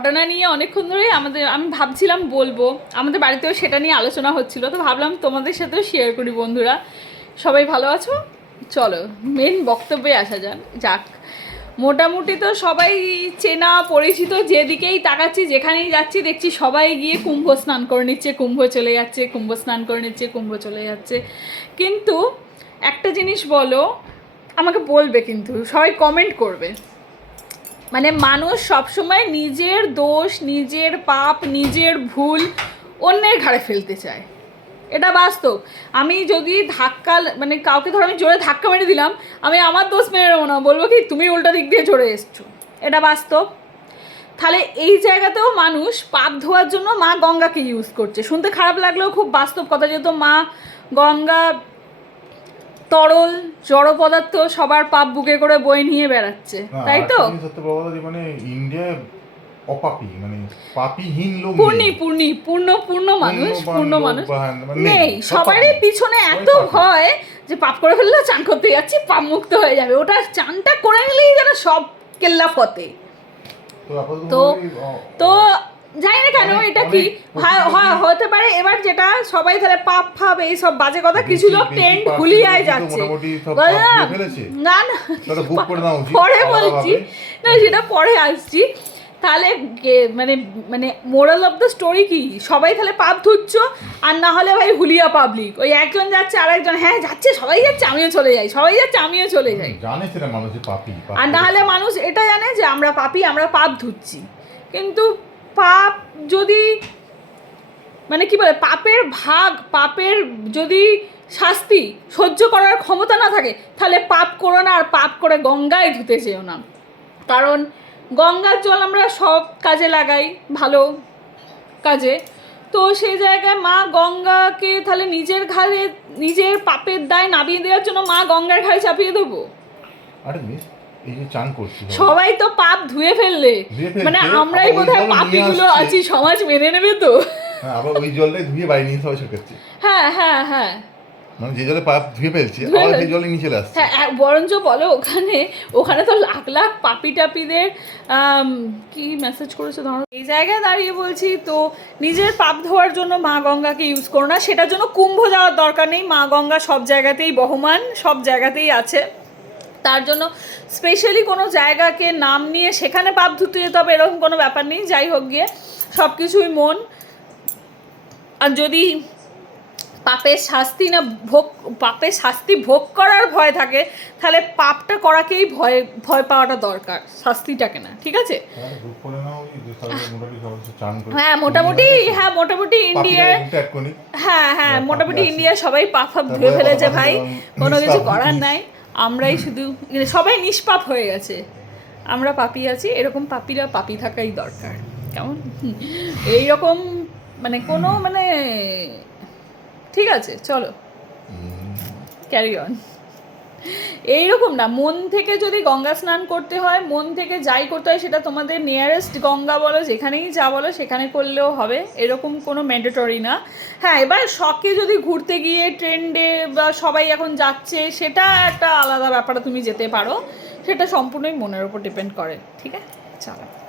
ঘটনা নিয়ে অনেকক্ষণ ধরে আমাদের, আমি ভাবছিলাম বলব, আমাদের বাড়িতেও সেটা নিয়ে আলোচনা হচ্ছিল, তো ভাবলাম তোমাদের সাথেও শেয়ার করি বন্ধুরা। সবাই ভালো আছো? চলো মেন বক্তব্যে আসা যাক যাক। মোটামুটি তো সবাই চেনা, পরিচিত, যেদিকেই তাকাচ্ছি, যেখানেই যাচ্ছি, দেখছি সবাই গিয়ে কুম্ভ স্নান করে নিচ্ছে, কুম্ভ চলে যাচ্ছে, কুম্ভ স্নান করে নিচ্ছে, কুম্ভ চলে যাচ্ছে। কিন্তু একটা জিনিস বলো, আমাকে বলবে কিন্তু, সবাই কমেন্ট করবে। মানে মানুষ সবসময় নিজের দোষ, নিজের পাপ, নিজের ভুল অন্যের ঘাড়ে ফেলতে চায়। এটা বাস্তব। আমি যদি ধাক্কা মানে কাউকে ধরো আমি জোরে ধাক্কা মেরে দিলাম, আমি আমার দোষ মেরে নেব না। বলব কি, তুমি উল্টা দিক দিয়ে চড়ে এসছো। এটা বাস্তব। তাহলে এই জায়গাতেও মানুষ পাপ ধোয়ার জন্য মা গঙ্গাকে ইউজ করছে। শুনতে খারাপ লাগলেও খুব বাস্তব কথা, যেহেতু মা গঙ্গা তরল জড় পদার্থ সবার পাপ বুকে করে বয়ে নিয়ে বেড়াচ্ছে তাই তো? সত্যি কথা মানে ইন্ডিয়ায় অপাপি মানে পাপিহীন লোক পূর্ণি পূর্ণি পূর্ণ পূর্ণ মানুষ পূর্ণ মানুষ। বা হ্যান- মানে নেই সবারই পিছনে এত ভয় যে পাপ করে ফেললে চান করতে যাচ্ছি পাপ মুক্ত হয়ে যাবে। ওটা চানটা করে নিলেই যেন সব কেল্লা ফতে। তো তো জানি না কেন এটা কি? হয় হয় হতে পারে এবার যেটা সবাই তাহলে পাপ ফাপ এই সব বাজে কথা কিছু লোক টেন্ট কিন্তু যাচ্ছে। না, না পরে বলছি না সেটা পরে আসছি। তাহলে মানে মানে মোরাল অফ দ্য স্টোরি কি? সবাই তাহলে পাপ ধুচ্ছ আর না হলে ভাই হুলিয়া পাবলিক ওই একজন যাচ্ছে আর একজন হ্যাঁ যাচ্ছে সবাই যাচ্ছে আমিও চলে যাই সবাই যাচ্ছে আমিও চলে যাই। জানে সেটা মানুষ পাপি আর না হলে মানুষ এটা জানে যে আমরা পাপি আমরা পাপ ধুচ্ছি। কিন্তু পাপ যদি মানে কি বলে, পাপের ভাগ, পাপের যদি শাস্তি সহ্য করার ক্ষমতা না থাকে, তাহলে পাপ করো না আর পাপ করে গঙ্গায় ধুতে যেও না। কারণ গঙ্গার জল আমরা সব কাজে লাগাই, ভালো কাজে। তো সেই জায়গায় মা গঙ্গাকে তাহলে নিজের ঘাড়ে, নিজের পাপের দায় নামিয়ে দেওয়ার জন্য মা গঙ্গার ঘাড়ে চাপিয়ে দেবো? এই যে চান করছি সবাই। তো পাপ ধুয়ে ফেললে। মানে আমরাই বোধহয় পাপিগুলো আছি সমাজ মেনে নেবে তো। হ্যাঁ আবার ওই জলটাই ধুয়ে বাড়ি নিয়ে সবাই শেখাচ্ছে হ্যাঁ হ্যাঁ হ্যাঁ। মানে যে জলে পাপ ধুয়ে ফেলছে আবার সেই জলে নিয়ে চলে আসছে। হ্যাঁ বরঞ্চ বলো ওখানে ওখানে তো লাখ লাখ পাপি টাপিদের কি মেসেজ করেছে ধরো এই জায়গায় দাঁড়িয়ে বলছি তো নিজের পাপ ধোয়ার জন্য মা গঙ্গাকে ইউজ করো না সেটার জন্য কুম্ভ যাওয়ার দরকার নেই। মা গঙ্গা সব জায়গাতেই বহমান সব জায়গাতেই আছে। তার জন্য স্পেশালি কোনো জায়গাকে নাম নিয়ে সেখানে পাপ ধুতে যেতে হবে এরকম কোনো ব্যাপার নেই যাই হোক গিয়ে সব কিছুই মন। আর যদি পাপের শাস্তি না ভোগ পাপের শাস্তি ভোগ করার ভয় থাকে তাহলে পাপটা করাকেই ভয় ভয় পাওয়াটা দরকার শাস্তিটাকে না ঠিক আছে? তাহলে বুক করে নাও ওই যে সবাই মোটামুটি হ্যাঁ মোটামুটি হ্যাঁ মোটামুটি ইন্ডিয়ার হ্যাঁ হ্যাঁ মোটামুটি। ইন্ডিয়া সবাই পাপ ধুয়ে ফেলেছে ভাই কোনো কিছু করার নাই। আমরাই শুধু মানে সবাই নিষ্পাপ হয়ে গেছে। আমরা পাপি আছি এরকম পাপিরা পাপি থাকাই দরকার। কেমন? এইরকম মানে কোনো মানে ঠিক আছে চলো। ক্যারি অন এইরকম না, মন থেকে যদি গঙ্গা স্নান করতে হয়, মন থেকে যাই করতে হয়, সেটা তোমাদের নিয়ারেস্ট গঙ্গা বলো, যেখানেই যা বলো, সেখানে করলেও হবে, এরকম কোনো ম্যান্ডেটরি না। হ্যাঁ এবার শখে যদি ঘুরতে গিয়ে ট্রেন্ডে বা সবাই এখন যাচ্ছে, সেটা একটা আলাদা ব্যাপারে তুমি যেতে পারো, সেটা সম্পূর্ণই মনের উপর ডিপেন্ড করে, ঠিক আছে? চলো।